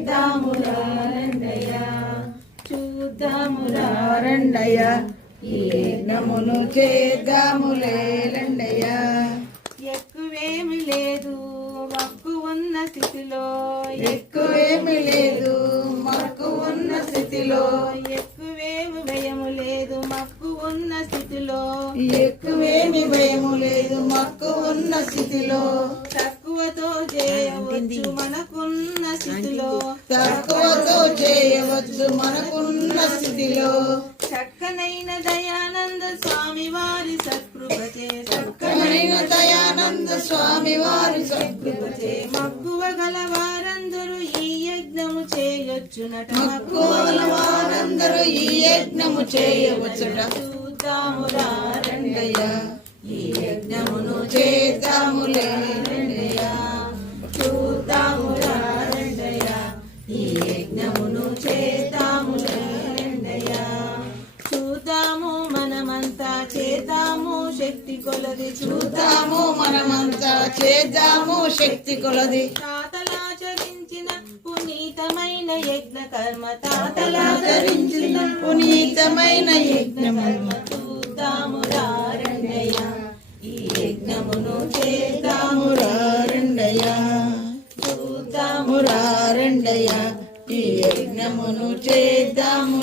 చేద్దామురా రండయ్యా, చూద్దామురా రండయ్యా, ఈ యజ్ఞమును చేద్దాములే రండయ్యా. ఎక్కువేమి లేదు మక్కు ఉన్న స్థితిలో, ఎక్కువేమి లేదు మక్కు ఉన్న స్థితిలో, ఎక్కువేమి భయము లేదు మక్కు ఉన్న స్థితిలో, ఎక్కువేమి భయము లేదు మక్కు ఉన్న స్థితిలో, తక్కువతో చేయవచ్చు మనకున్న స్థితిలో, తక్కువతో చేయవచ్చు మనకున్న స్థితిలో, చక్కనైన దయానంద స్వామి వారి సత్కృపచే, చక్కనైన దయానంద స్వామి వారి సత్కృపచే, మక్కువ గల వారందరూ ఈ యజ్ఞము చేయొచ్చునట, మక్కువ గల వారందరూ ఈ యజ్ఞము చేయవచ్చుట. చూద్దామురా రండయ్యా, ఈ యజ్ఞమును చేద్దాములే రండయ్యా, చూద్దామురా రండయ్యా, ఈ యజ్ఞమును చేద్దాములే రండయ్యా. చూద్దాము మనమంతా చేద్దాము శక్తి కొలది, చూద్దాము మనమంతా చేద్దాము శక్తి కొలది. తాతలాచరించిన పునీతమైన యజ్ఞ కర్మ, తాతలాచరించిన పునీతమైన యజ్ఞ కర్మ, చూద్దామురా రండయ్యా, ఈ యజ్ఞమును చేద్దామురా రండయ్యా, చూద్దామురా రండయ్యా, ఈ యజ్ఞమును చేద్దాము.